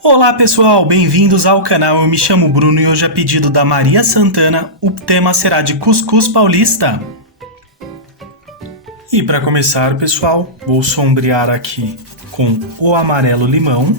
Olá pessoal, bem-vindos ao canal. Eu me chamo Bruno e hoje, a pedido da Maria Santana, o tema será de cuscuz paulista. E para começar, pessoal, vou sombrear aqui com o amarelo limão.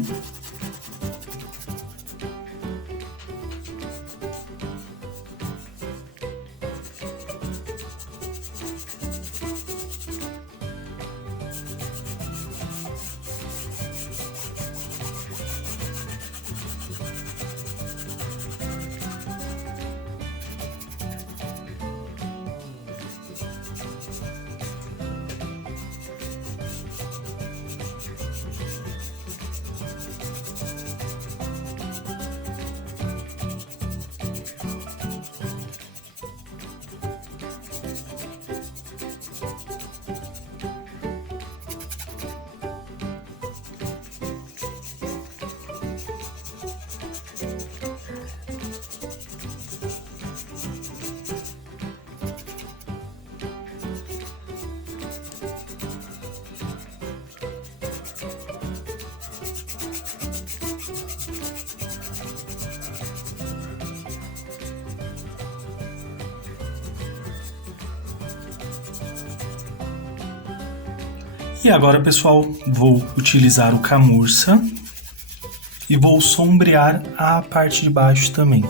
E agora, pessoal, vou utilizar o camurça e vou sombrear a parte de baixo também.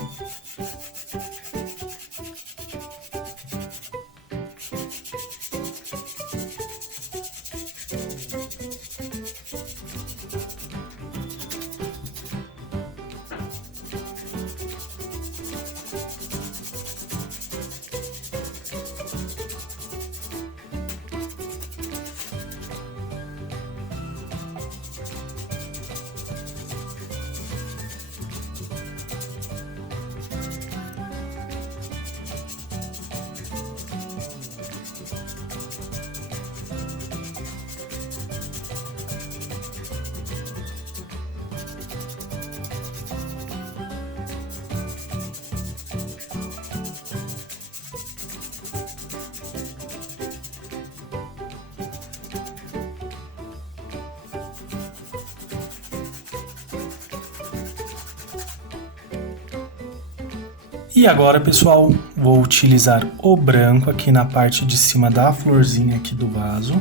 E agora, pessoal, vou utilizar o branco aqui na parte de cima da florzinha aqui do vaso.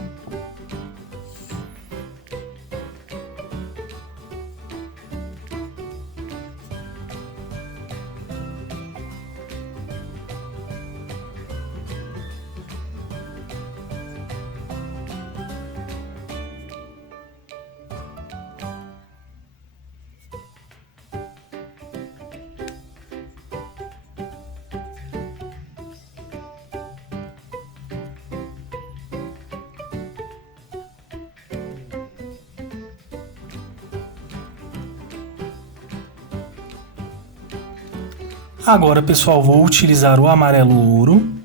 Agora, pessoal, vou utilizar o amarelo ouro.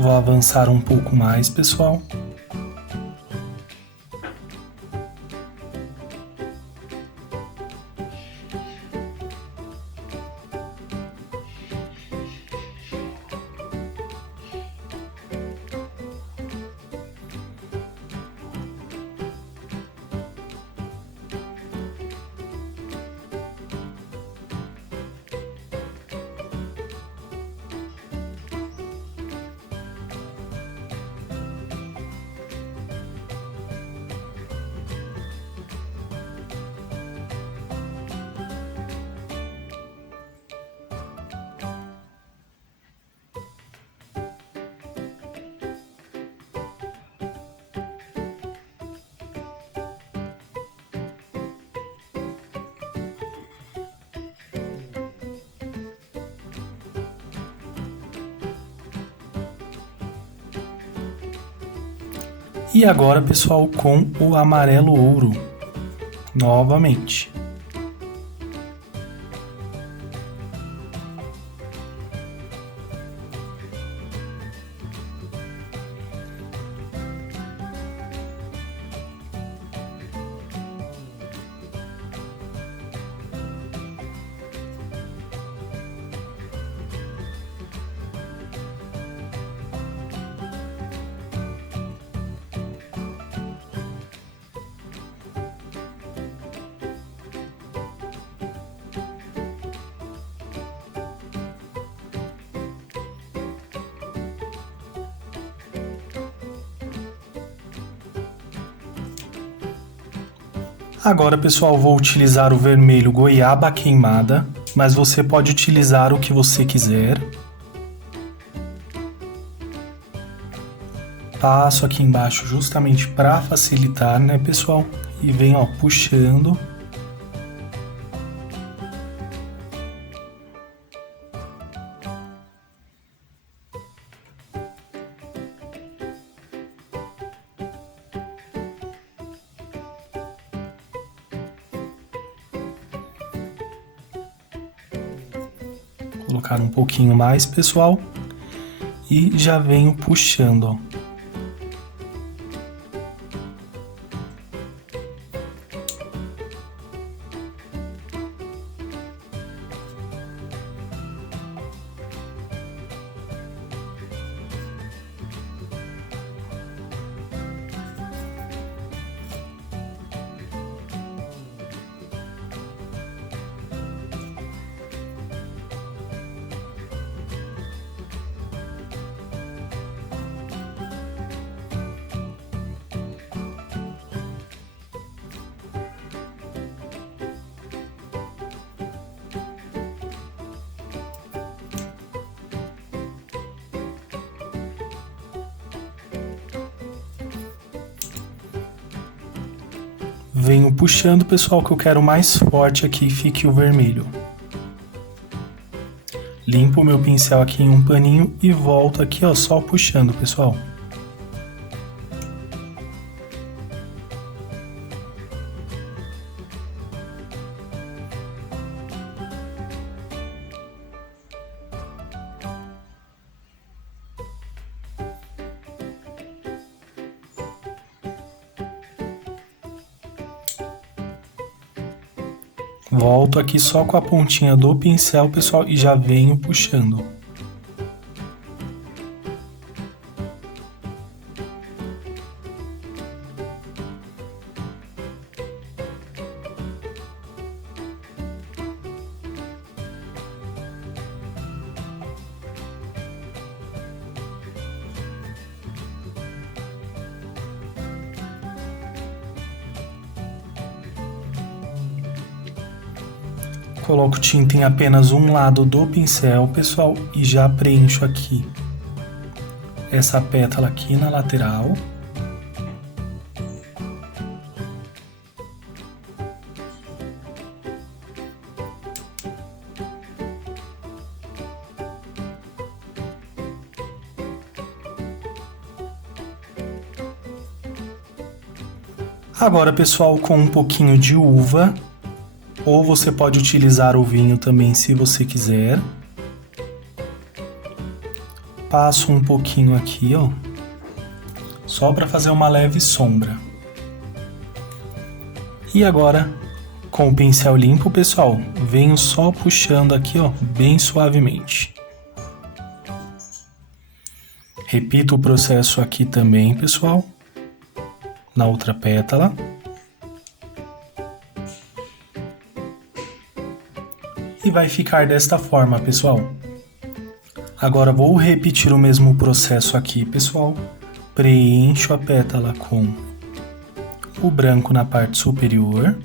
Vou avançar um pouco mais, pessoal. E agora, pessoal, com o amarelo ouro, novamente. Agora, pessoal, vou utilizar o vermelho goiaba queimada, mas você pode utilizar o que você quiser. Passo aqui embaixo justamente para facilitar, né, pessoal? E venho, ó, puxando. Colocar um pouquinho mais, pessoal. E já venho puxando, ó. Venho puxando, pessoal, que eu quero mais forte aqui fique o vermelho. Limpo o meu pincel aqui em um paninho e volto aqui, ó, só puxando, pessoal. Volto aqui só com a pontinha do pincel, pessoal, e já venho puxando. Coloco tinta em apenas um lado do pincel, pessoal, e já preencho aqui essa pétala aqui na lateral. Agora, pessoal, com um pouquinho de uva, ou você pode utilizar o vinho também se você quiser. Passo um pouquinho aqui, ó, só para fazer uma leve sombra. E agora, com o pincel limpo, pessoal, venho só puxando aqui, ó, bem suavemente. Repito o processo aqui também, pessoal, na outra pétala. E vai ficar desta forma, pessoal. Agora vou repetir o mesmo processo aqui, pessoal. Preencho a pétala com o branco na parte superior.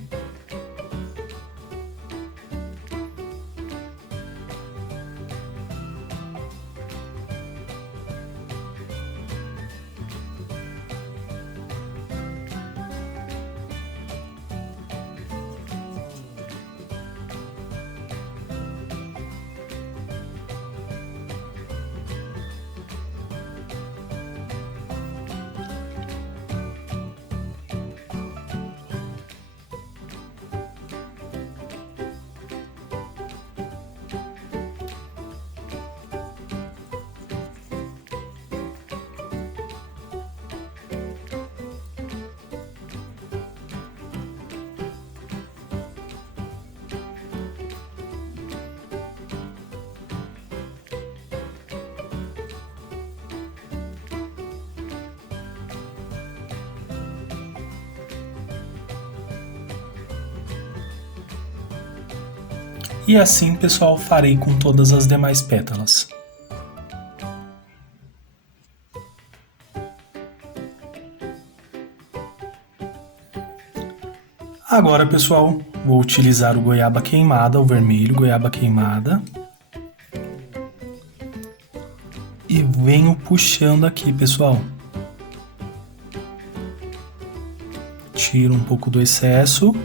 E assim, pessoal, farei com todas as demais pétalas. Agora, pessoal, vou utilizar o goiaba queimada, o vermelho, goiaba queimada. E venho puxando aqui, pessoal. Tiro um pouco do excesso.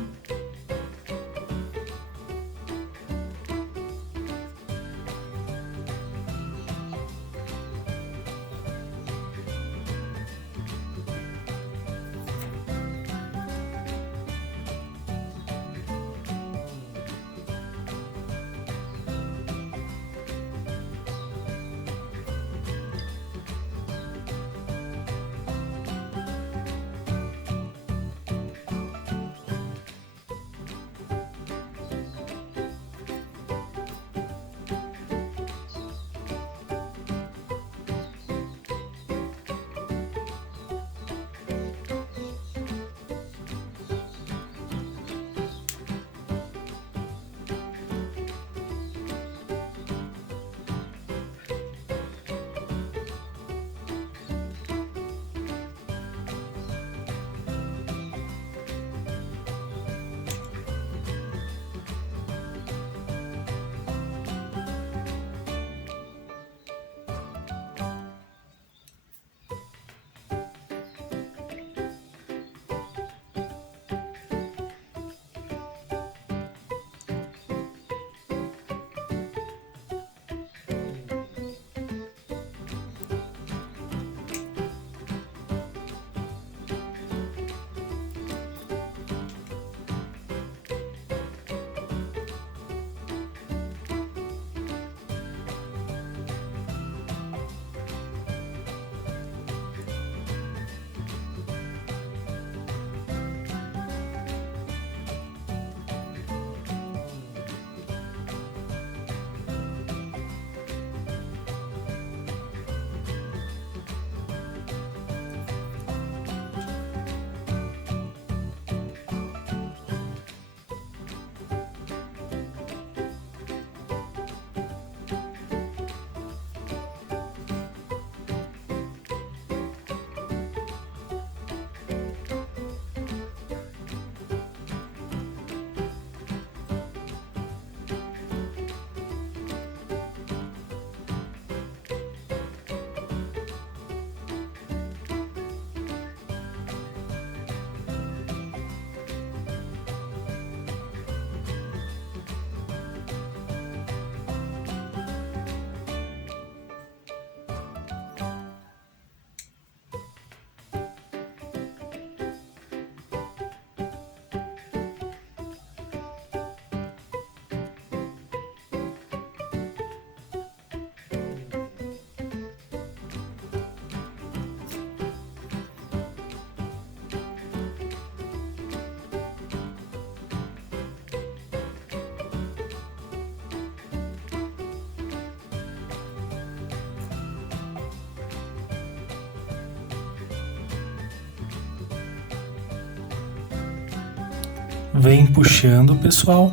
Vem puxando, pessoal.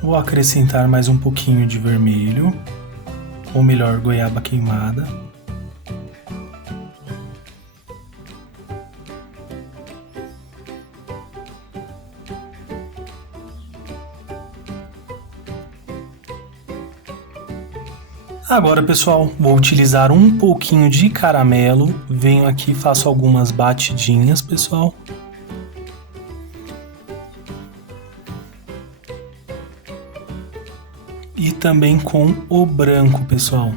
Vou acrescentar mais um pouquinho de vermelho, ou melhor, goiaba queimada. Agora, pessoal, vou utilizar um pouquinho de caramelo. Venho aqui e faço algumas batidinhas, pessoal. E também com o branco, pessoal.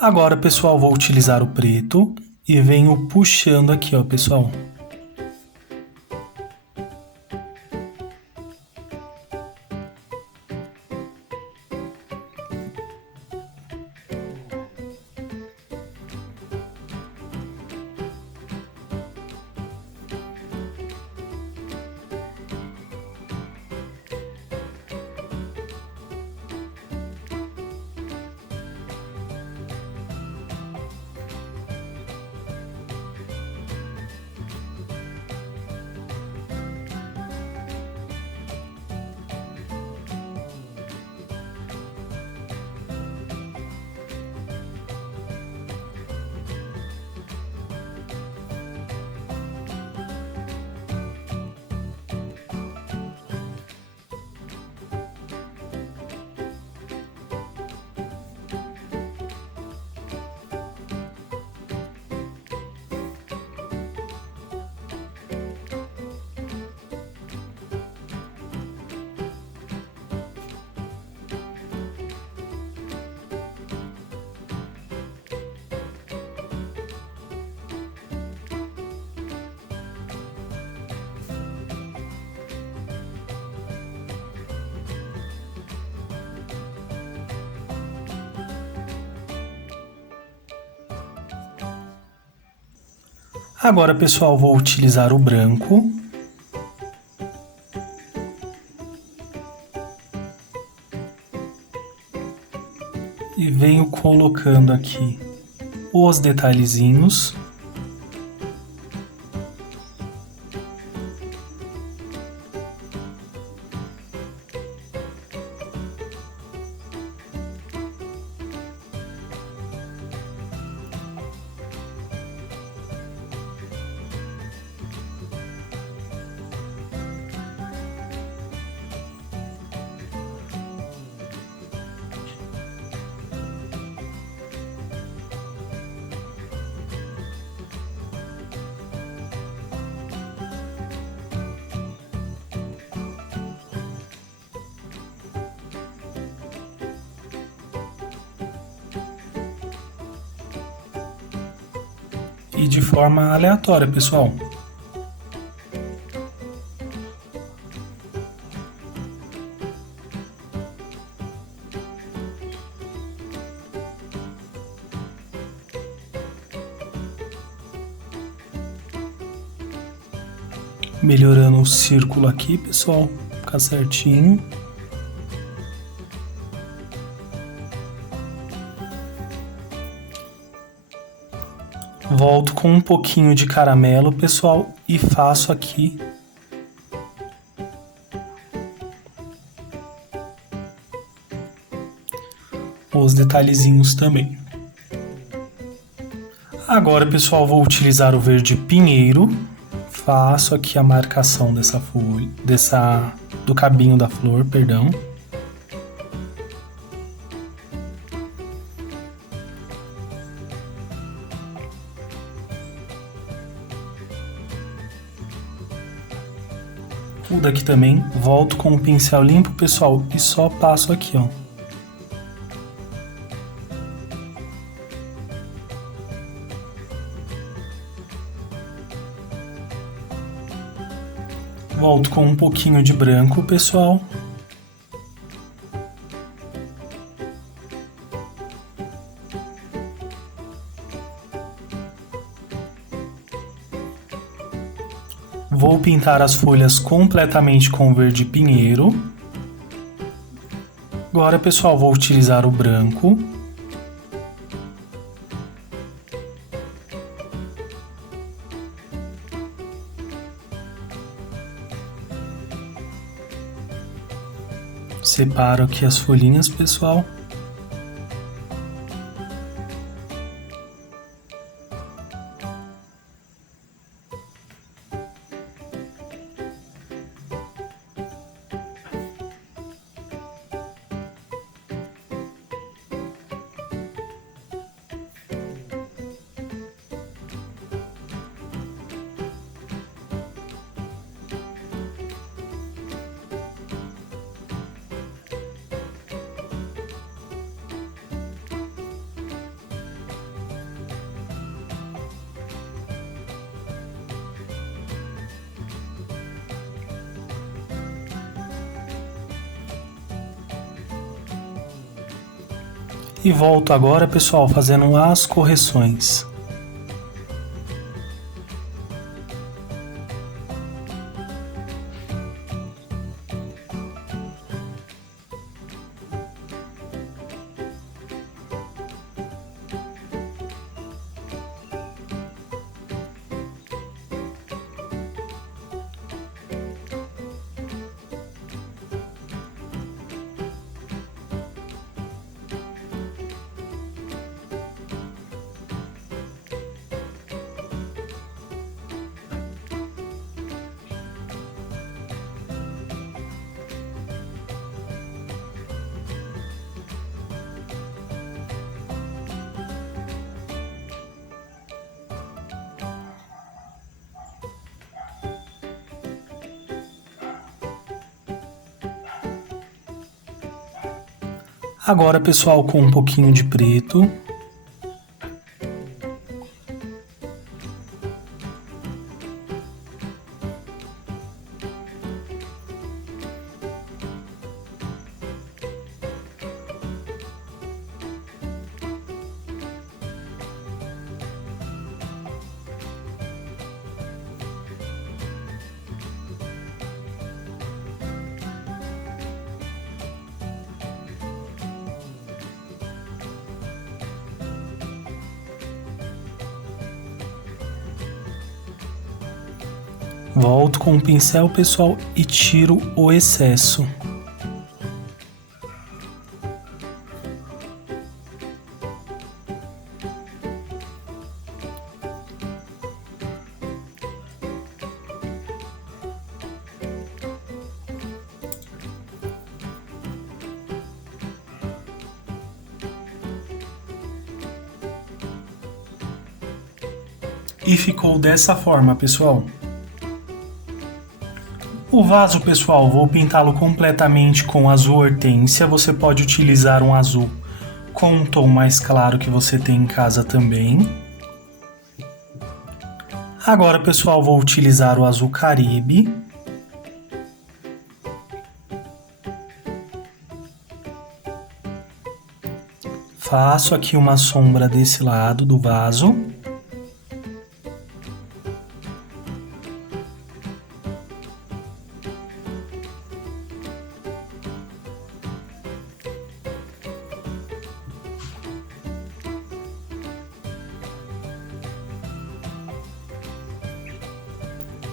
Agora, pessoal, vou utilizar o preto e venho puxando aqui, ó, pessoal. Agora, pessoal, vou utilizar o branco. E venho colocando aqui os detalhezinhos. E de forma aleatória, pessoal. Melhorando o círculo aqui, pessoal, ficar certinho. Volto com um pouquinho de caramelo, pessoal, e faço aqui os detalhezinhos também. Agora, pessoal, vou utilizar o verde pinheiro. Faço aqui a marcação dessa folha, do cabinho da flor, perdão. O daqui também, volto com o pincel limpo, pessoal, e só passo aqui, ó. Volto com um pouquinho de branco, pessoal. Vou pintar as folhas completamente com verde pinheiro. Agora, pessoal, vou utilizar o branco. Separo aqui as folhinhas, pessoal. E volto agora, pessoal, fazendo as correções. Agora, pessoal, com um pouquinho de preto. Volto com o pincel, pessoal, e tiro o excesso. E ficou dessa forma, pessoal. O vaso, pessoal, vou pintá-lo completamente com azul hortênsia. Você pode utilizar um azul com um tom mais claro que você tem em casa também. Agora, pessoal, vou utilizar o azul Caribe. Faço aqui uma sombra desse lado do vaso.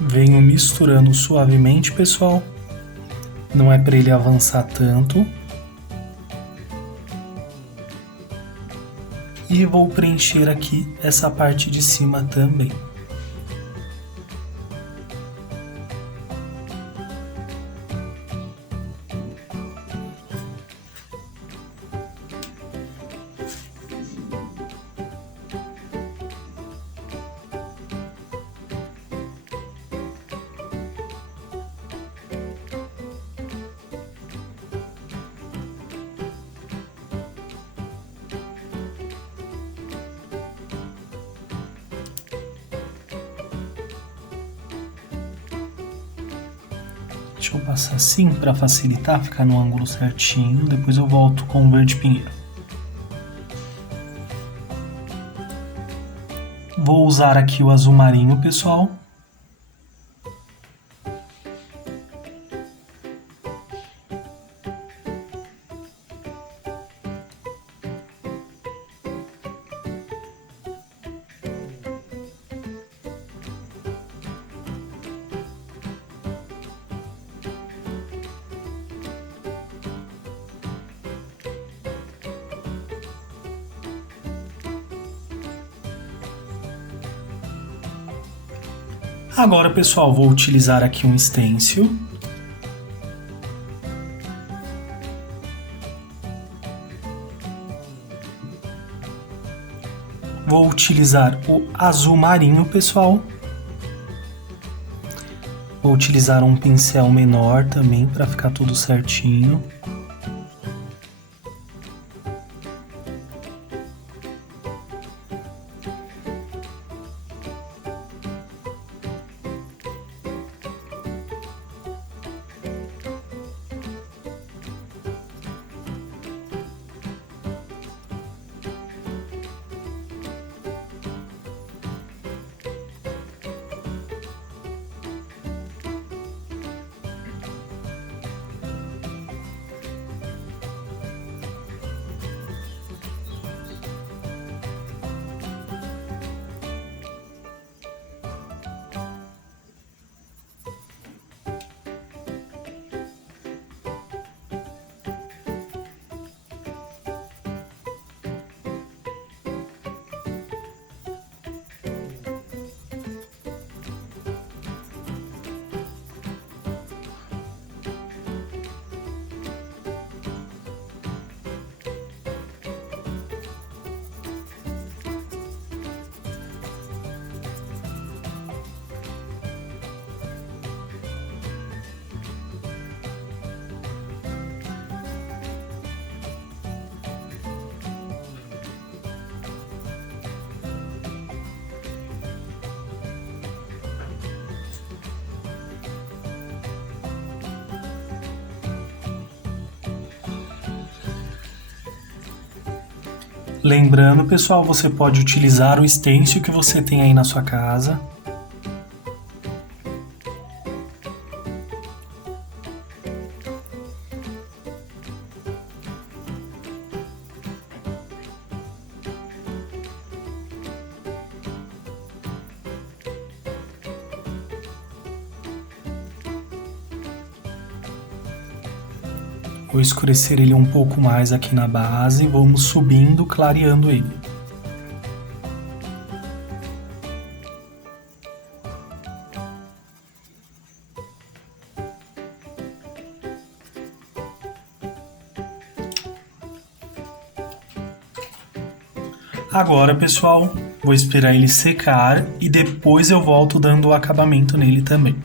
Venho misturando suavemente, pessoal. Não é para ele avançar tanto. E vou preencher aqui essa parte de cima também. Deixa eu passar assim para facilitar, ficar no ângulo certinho. Depois eu volto com o verde pinheiro. Vou usar aqui o azul marinho, pessoal. Agora, pessoal, vou utilizar aqui um stencil. Vou utilizar o azul marinho, pessoal. Vou utilizar um pincel menor também para ficar tudo certinho. Lembrando, pessoal, você pode utilizar o stencil que você tem aí na sua casa. Vou escurecer ele um pouco mais aqui na base e vamos subindo, clareando ele. Agora, pessoal, vou esperar ele secar e depois eu volto dando o acabamento nele também.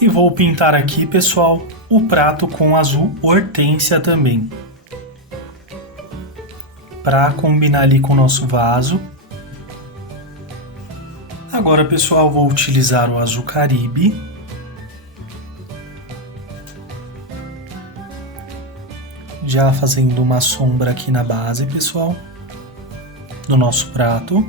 E vou pintar aqui, pessoal, o prato com azul hortênsia também, para combinar ali com o nosso vaso. Agora, pessoal, vou utilizar o azul Caribe. Já fazendo uma sombra aqui na base, pessoal, do nosso prato.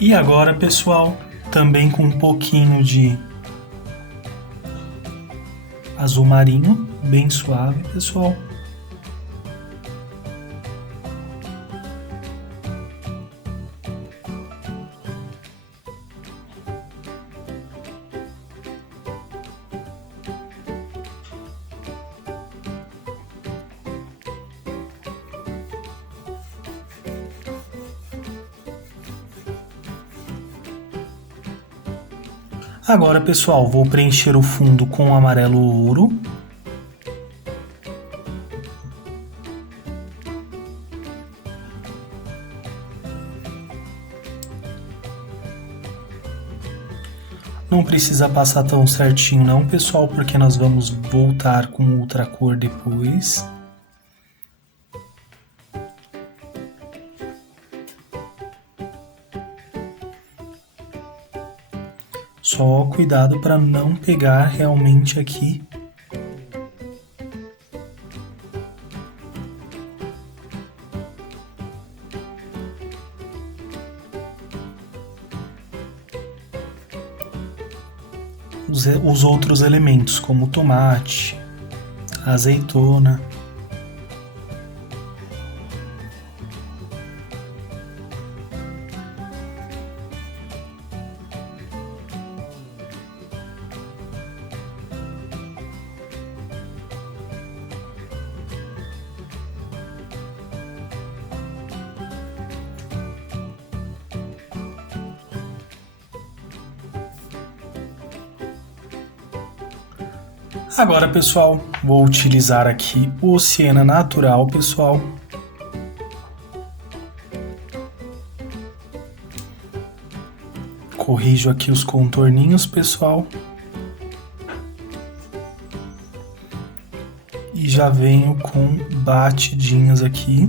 E agora, pessoal, também com um pouquinho de azul marinho, bem suave, pessoal. Agora, pessoal, vou preencher o fundo com amarelo ouro. Não precisa passar tão certinho não, pessoal, porque nós vamos voltar com outra cor depois. Só cuidado para não pegar realmente aqui os outros elementos, como o tomate, a azeitona. Agora, pessoal, vou utilizar aqui o siena natural, pessoal. Corrijo aqui os contorninhos, pessoal. E já venho com batidinhas aqui.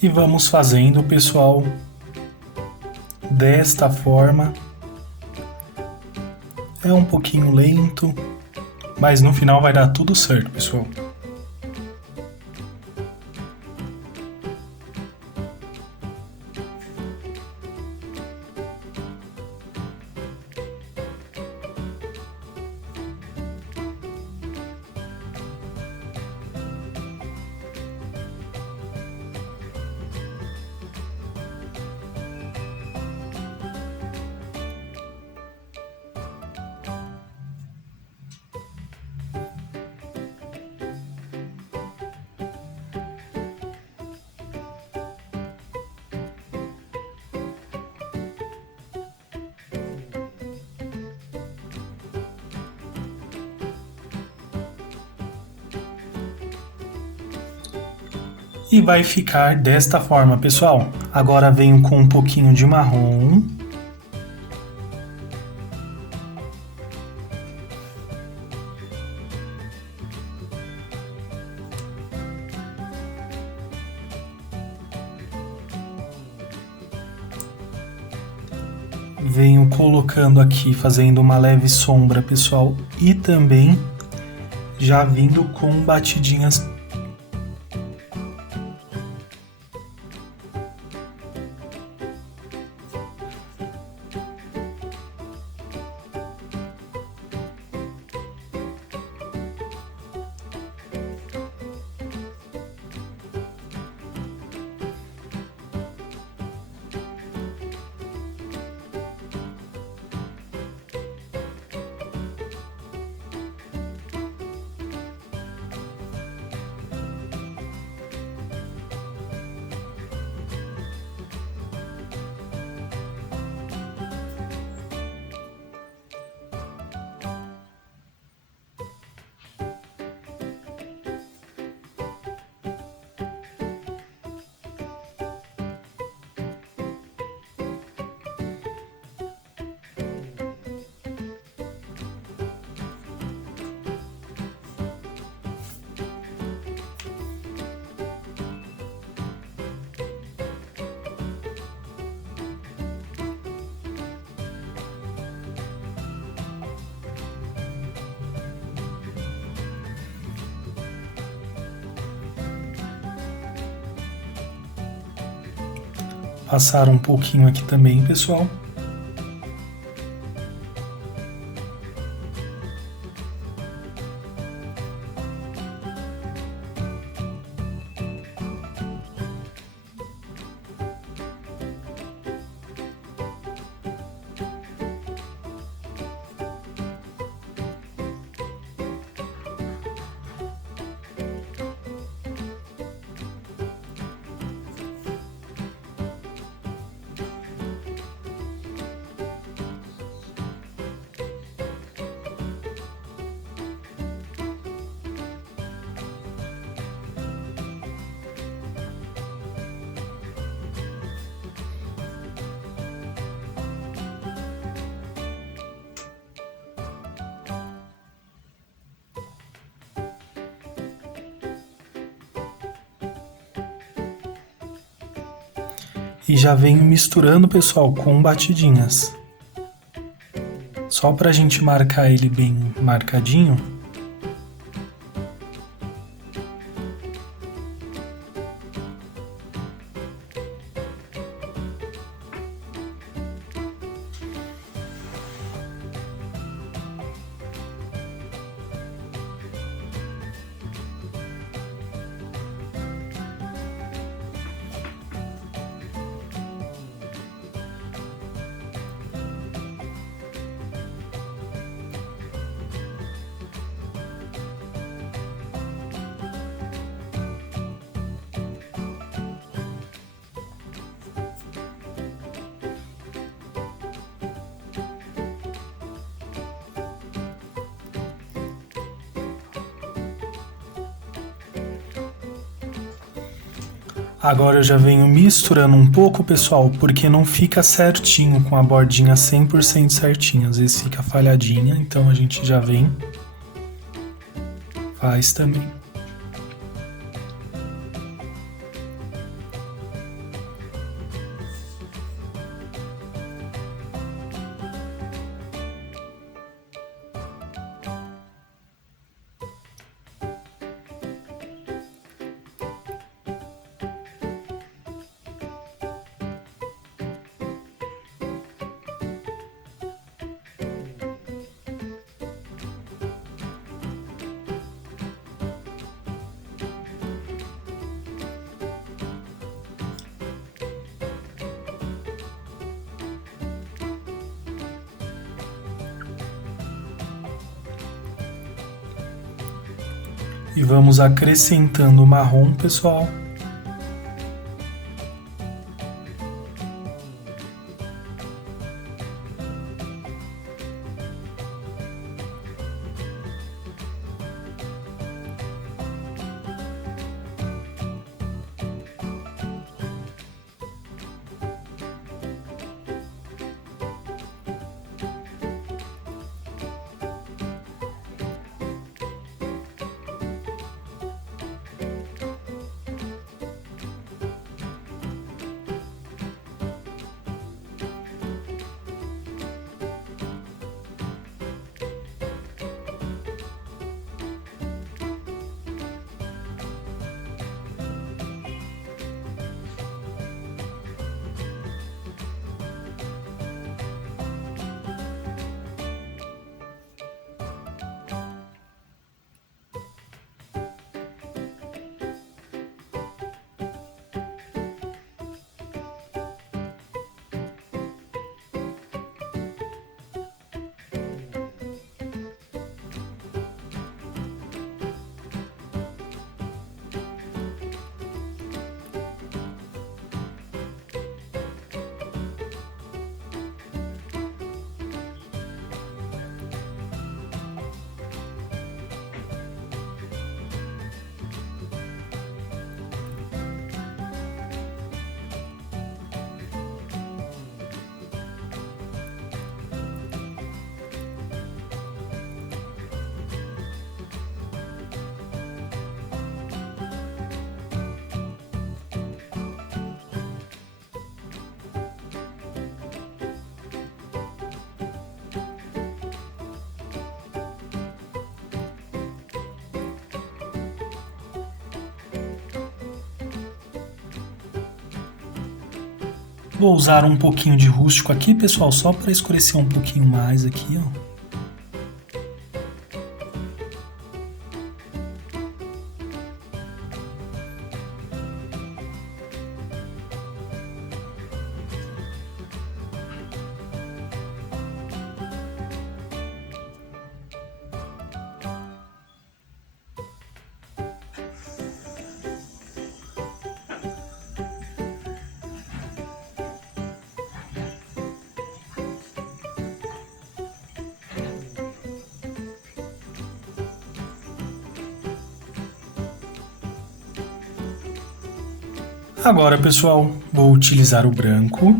E vamos fazendo, pessoal, desta forma. É um pouquinho lento, mas no final vai dar tudo certo, pessoal. E vai ficar desta forma, pessoal. Agora venho com um pouquinho de marrom. Venho colocando aqui, fazendo uma leve sombra, pessoal. E também já vindo com batidinhas. Passar um pouquinho aqui também, pessoal. E já venho misturando, pessoal, com batidinhas. Só pra gente marcar ele bem marcadinho. Agora eu já venho misturando um pouco, pessoal, porque não fica certinho com a bordinha 100% certinha. Às vezes fica falhadinha, então a gente já vem, faz também. E vamos acrescentando o marrom, pessoal. Vou usar um pouquinho de rústico aqui, pessoal, só para escurecer um pouquinho mais aqui, ó. Agora, pessoal, vou utilizar o branco.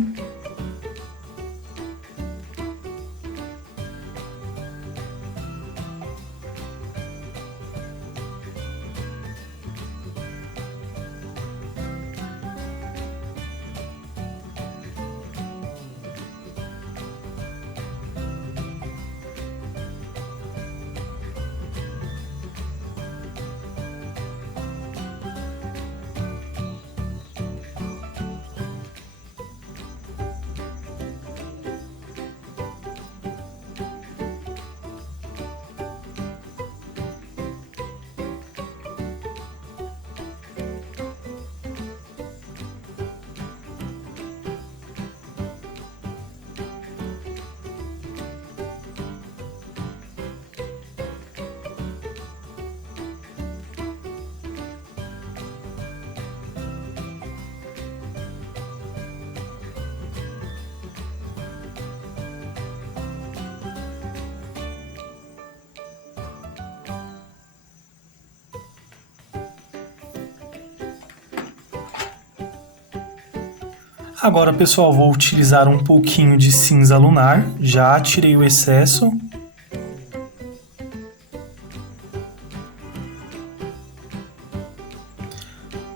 Agora, pessoal, vou utilizar um pouquinho de cinza lunar. Já tirei o excesso.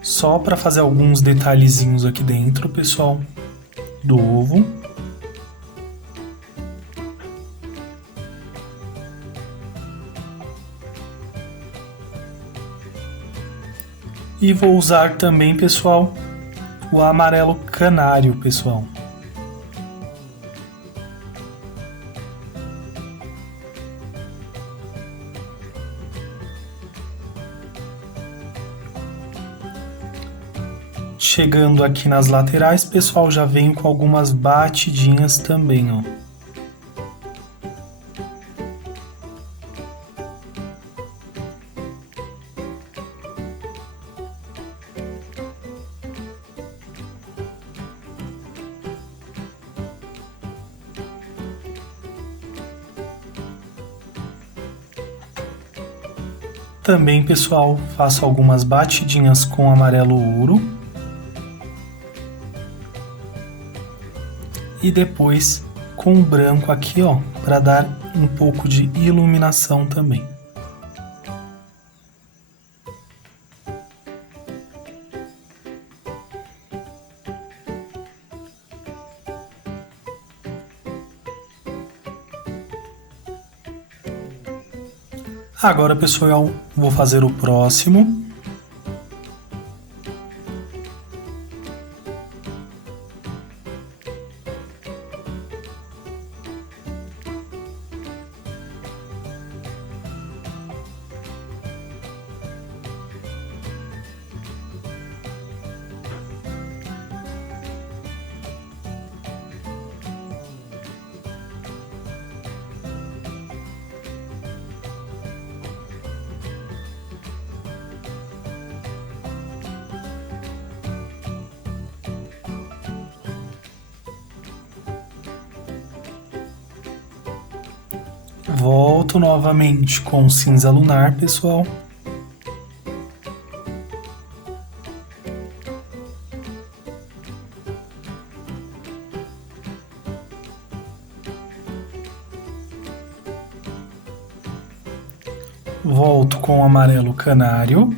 Só para fazer alguns detalhezinhos aqui dentro, pessoal, do ovo. E vou usar também, pessoal, o amarelo canário, pessoal. Chegando aqui nas laterais, pessoal, já venho com algumas batidinhas também, ó. Também, pessoal, faço algumas batidinhas com amarelo ouro. E depois com o branco aqui, ó, para dar um pouco de iluminação também. Agora, pessoal, vou fazer o próximo. Volto novamente com cinza lunar, pessoal. Volto com o amarelo canário.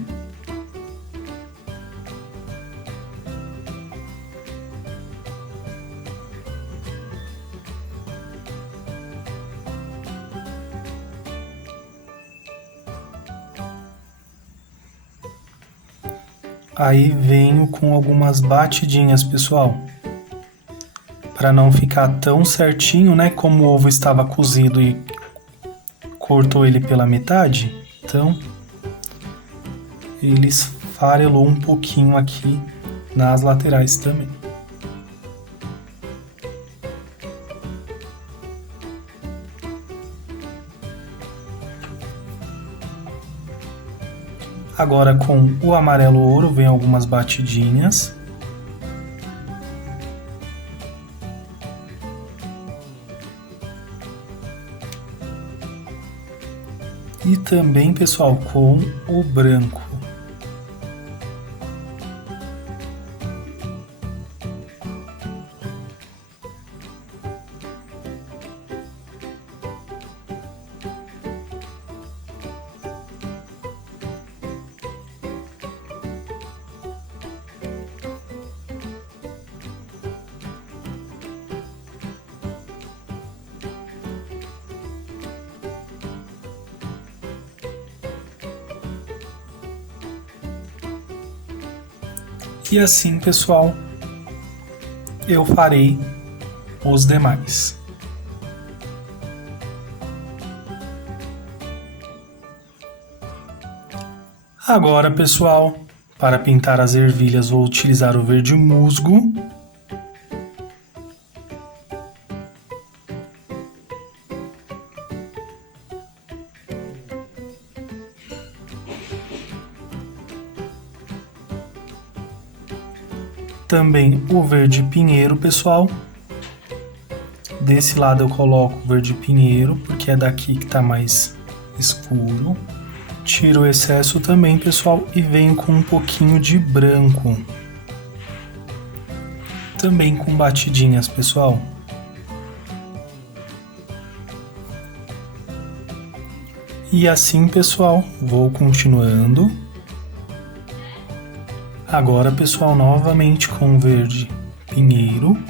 Aí venho com algumas batidinhas, pessoal. Para não ficar tão certinho, né? Como o ovo estava cozido e cortou ele pela metade, então ele esfarelou um pouquinho aqui nas laterais também. Agora com o amarelo ouro vem algumas batidinhas. E também, pessoal, com o branco. E assim, pessoal, eu farei os demais. Agora, pessoal, para pintar as ervilhas vou utilizar o verde musgo. Também o verde pinheiro, pessoal. Desse lado eu coloco o verde pinheiro, porque é daqui que tá mais escuro. Tiro o excesso também, pessoal, e venho com um pouquinho de branco. Também com batidinhas, pessoal. E assim, pessoal, vou continuando. Agora, pessoal, novamente com verde pinheiro.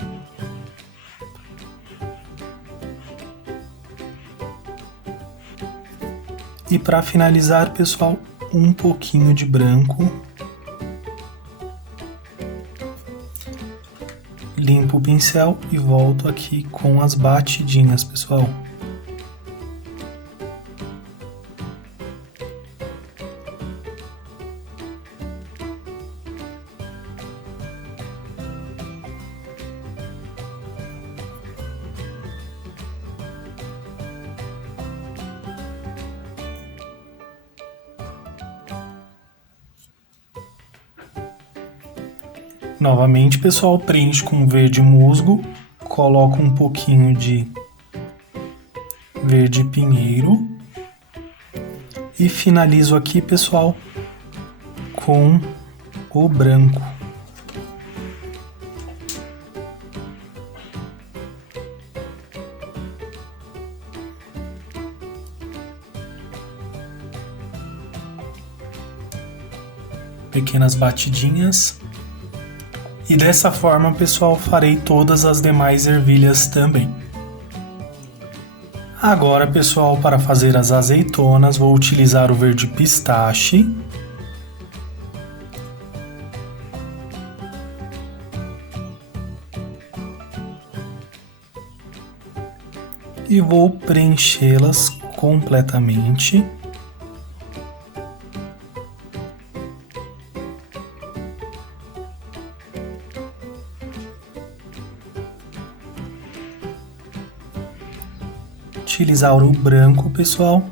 E para finalizar, pessoal, um pouquinho de branco. Limpo o pincel e volto aqui com as batidinhas, pessoal. Novamente, pessoal, preencho com verde musgo, coloco um pouquinho de verde pinheiro E finalizo aqui, pessoal, com o branco. Pequenas batidinhas. E dessa forma, pessoal, farei todas as demais ervilhas também. Agora, pessoal, para fazer as azeitonas, vou utilizar o verde pistache. E vou preenchê-las completamente. Utilizar o branco, pessoal.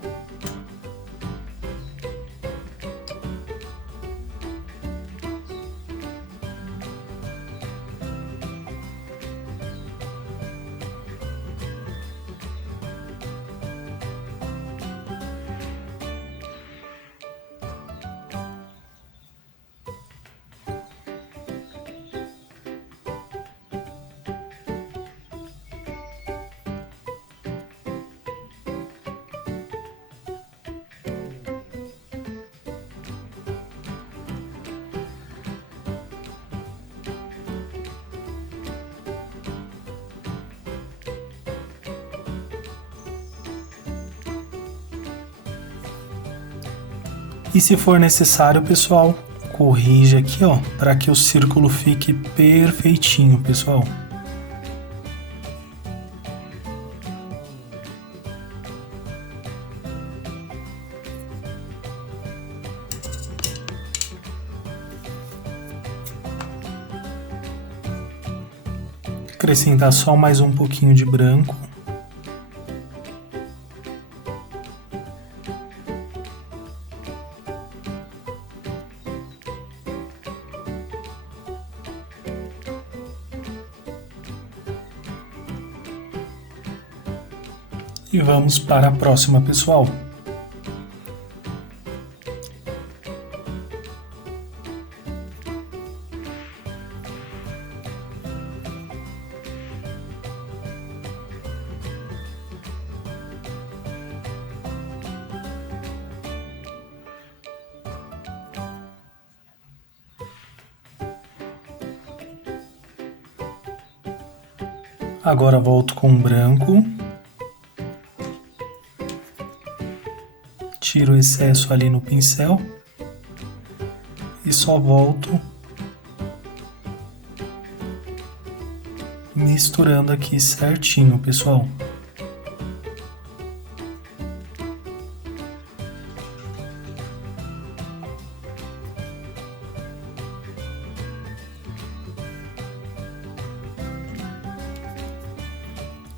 E se for necessário, pessoal, corrija aqui, ó, para que o círculo fique perfeitinho, pessoal. Acrescentar só mais um pouquinho de branco. E vamos para a próxima, pessoal. Agora volto com o branco. Tiro o excesso ali no pincel. E só volto misturando aqui certinho, pessoal.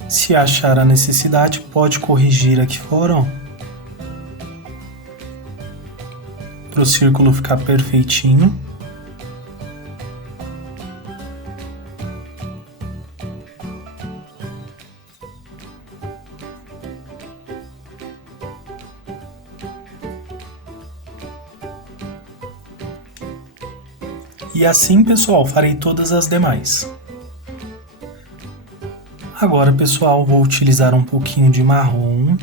Se achar a necessidade, pode corrigir aqui fora, ó, para o círculo ficar perfeitinho. E assim, pessoal, farei todas as demais. Agora, pessoal, vou utilizar um pouquinho de marrom.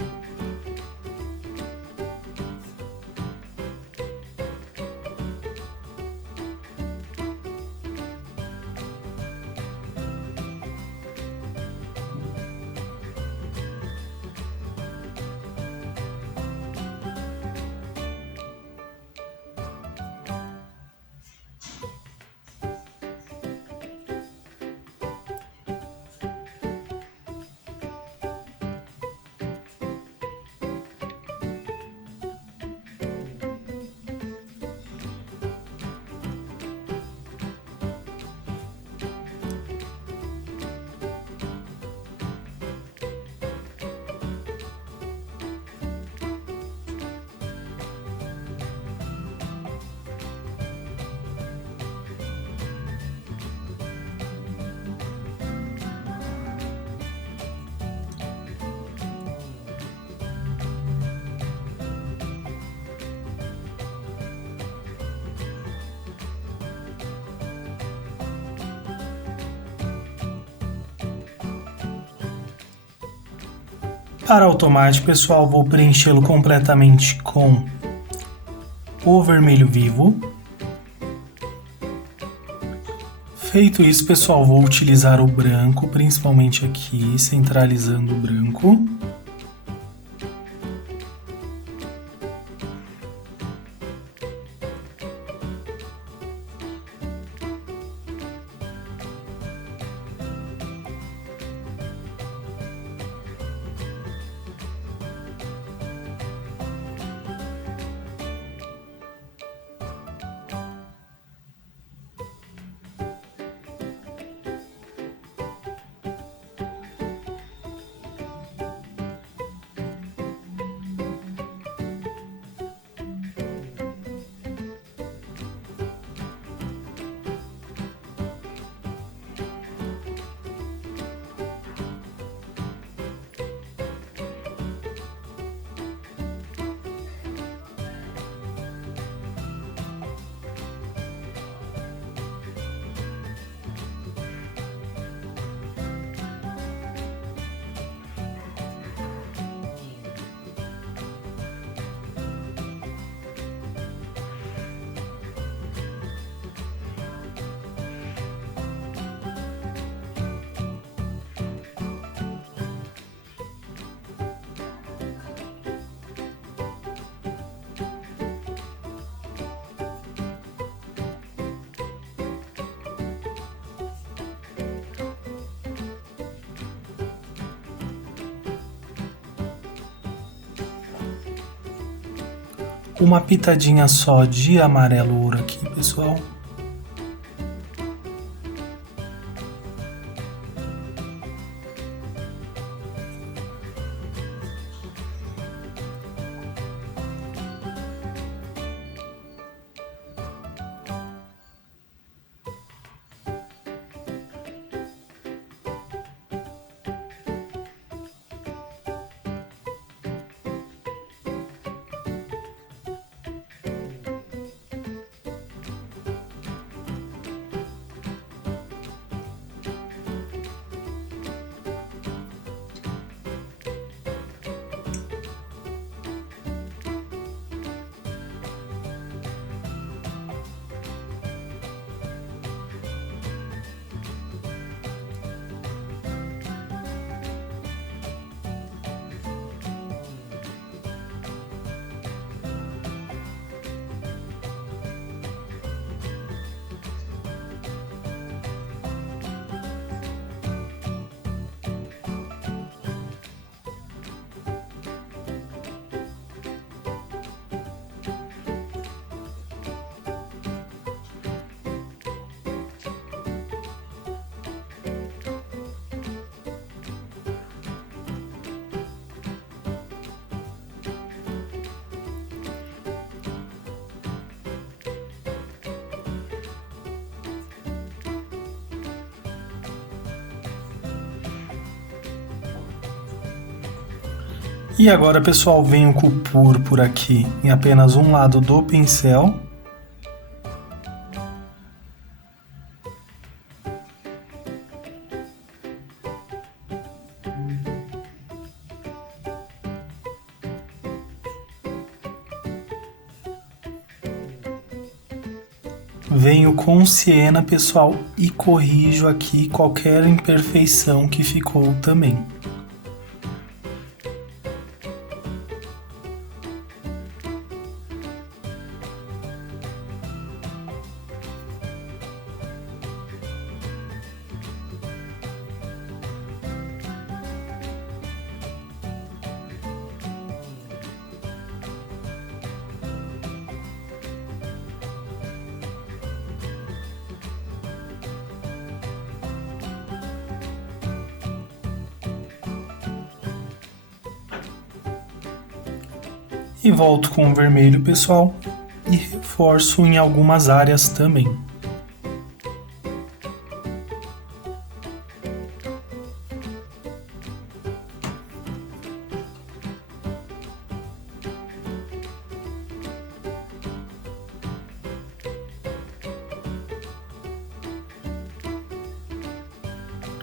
Para automático, pessoal, vou preenchê-lo completamente com o vermelho vivo. Feito isso, pessoal, vou utilizar o branco, principalmente aqui, centralizando o branco. Uma pitadinha só de amarelo ouro aqui, pessoal. E agora, pessoal, venho com o púrpura aqui em apenas um lado do pincel. Venho com siena, pessoal, e corrijo aqui qualquer imperfeição que ficou também. E volto com o vermelho, pessoal, e reforço em algumas áreas também.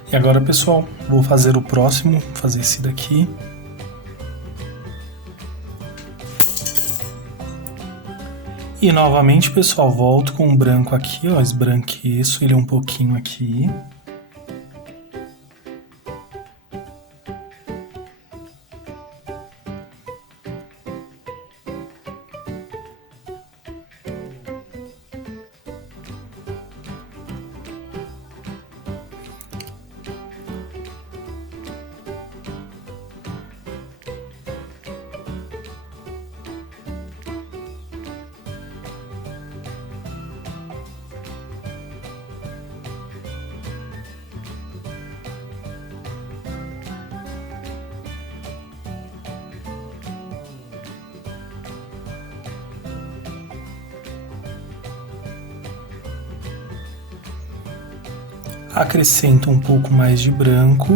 E agora, pessoal, vou fazer o próximo, fazer esse daqui. E novamente, pessoal, volto com o branco aqui, ó, esbranqueço ele um pouquinho aqui. Acrescento um pouco mais de branco.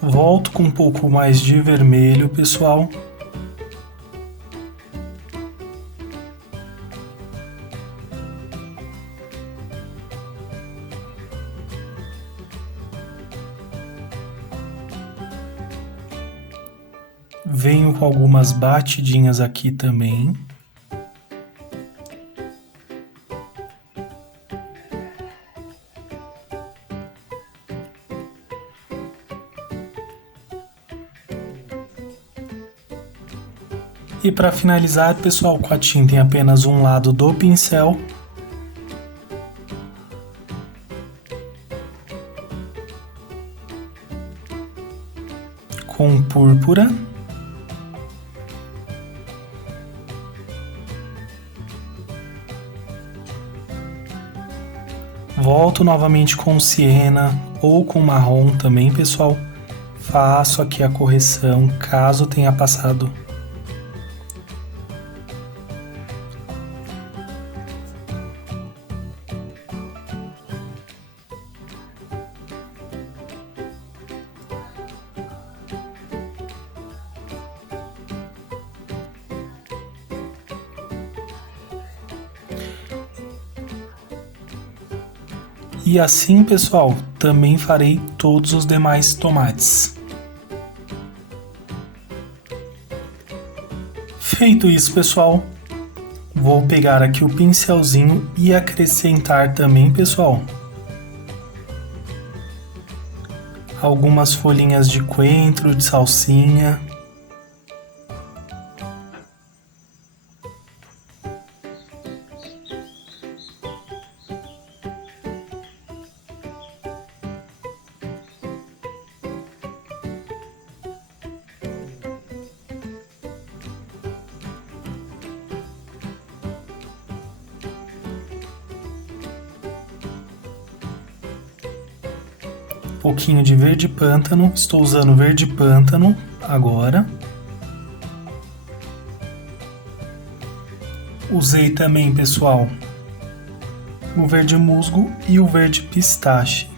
Volto com um pouco mais de vermelho, pessoal. Venho com algumas batidinhas aqui também. E para finalizar, pessoal, com a tinta em apenas um lado do pincel, com púrpura, volto novamente com siena ou com marrom também, pessoal. Faço aqui a correção caso tenha passado. E assim, pessoal, também farei todos os demais tomates. Feito isso, pessoal, vou pegar aqui o pincelzinho e acrescentar também, pessoal, algumas folhinhas de coentro, de salsinha. Pouquinho de verde pântano, estou usando verde pântano agora. Usei também, pessoal, o verde musgo e o verde pistache.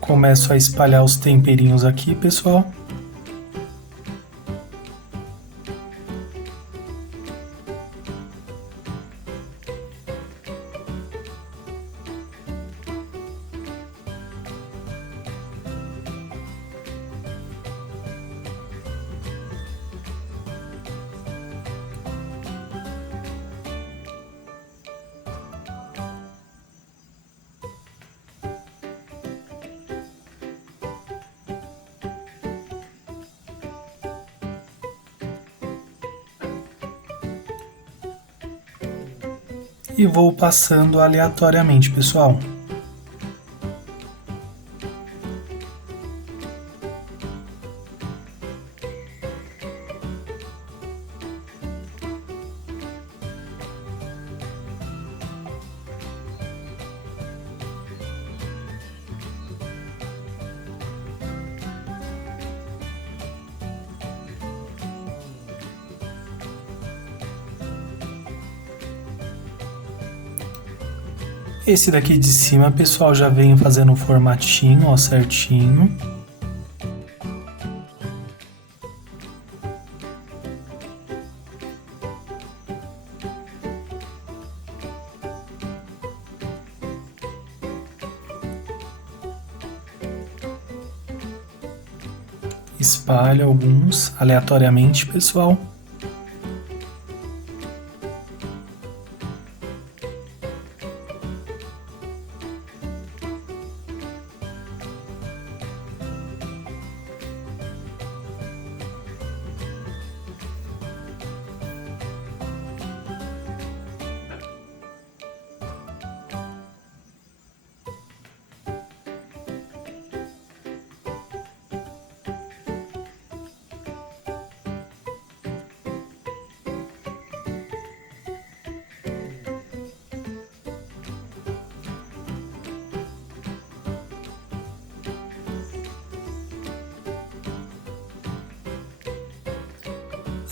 Começo a espalhar os temperinhos aqui, pessoal. E vou passando aleatoriamente, pessoal. Esse daqui de cima, pessoal, já venho fazendo um formatinho, ó, certinho. Espalho alguns aleatoriamente, pessoal.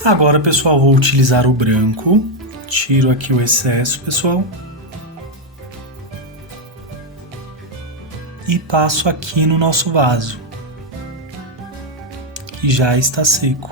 Agora, pessoal, vou utilizar o branco. Tiro aqui o excesso, pessoal. E passo aqui no nosso vaso, que já está seco.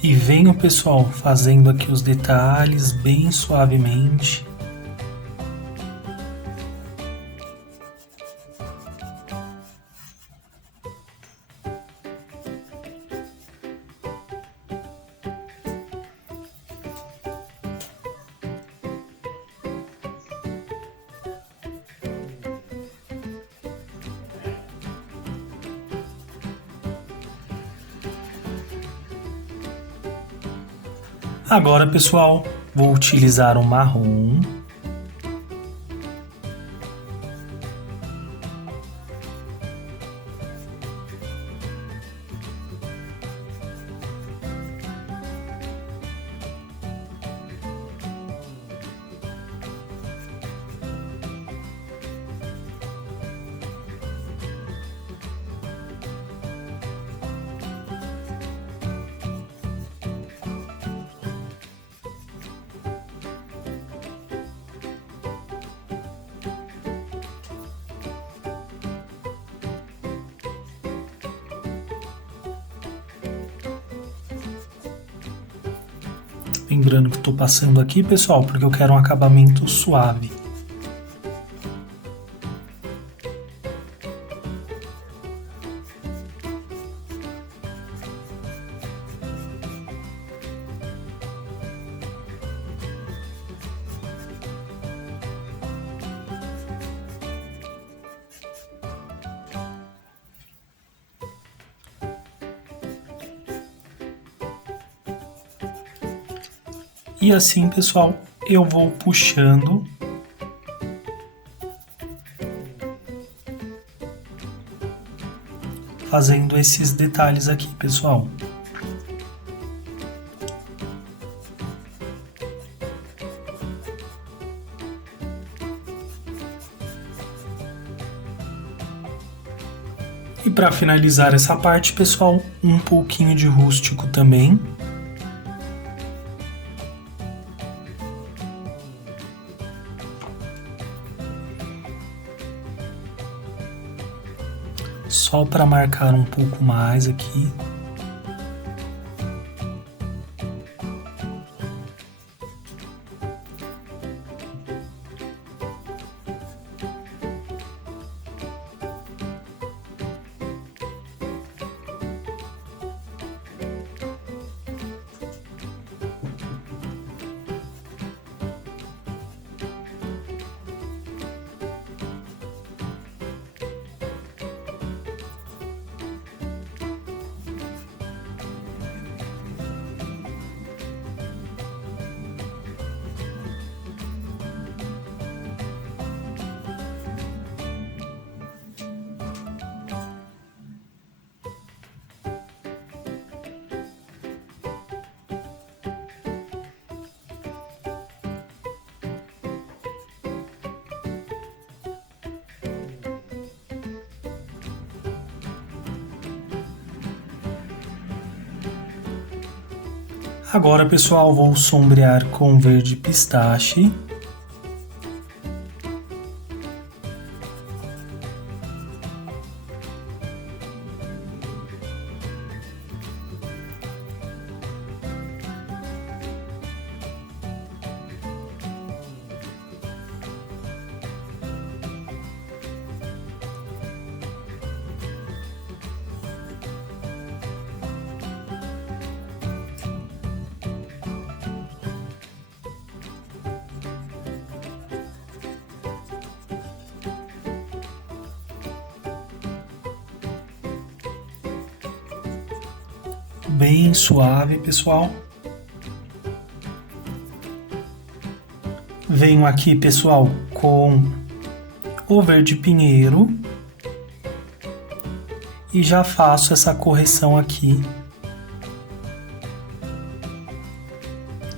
E venho, pessoal, fazendo aqui os detalhes bem suavemente. Agora, pessoal, vou utilizar o marrom. Lembrando que estou passando aqui, pessoal, porque eu quero um acabamento suave. E assim, pessoal, eu vou puxando fazendo esses detalhes aqui, pessoal. E para finalizar essa parte, pessoal, um pouquinho de rústico também. Só para marcar um pouco mais aqui. Agora, pessoal, vou sombrear com verde pistache. Bem suave, pessoal. Venho aqui, pessoal, com o verde pinheiro e já faço essa correção aqui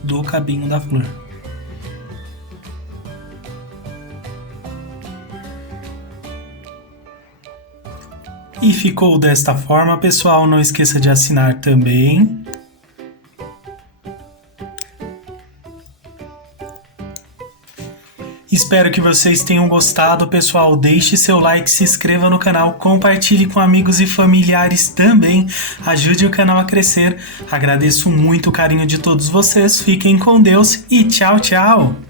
do cabinho da flor. E ficou desta forma, pessoal. Não esqueça de assinar também. Espero que vocês tenham gostado, pessoal. Deixe seu like, se inscreva no canal, compartilhe com amigos e familiares também. Ajude o canal a crescer. Agradeço muito o carinho de todos vocês. Fiquem com Deus e tchau, tchau!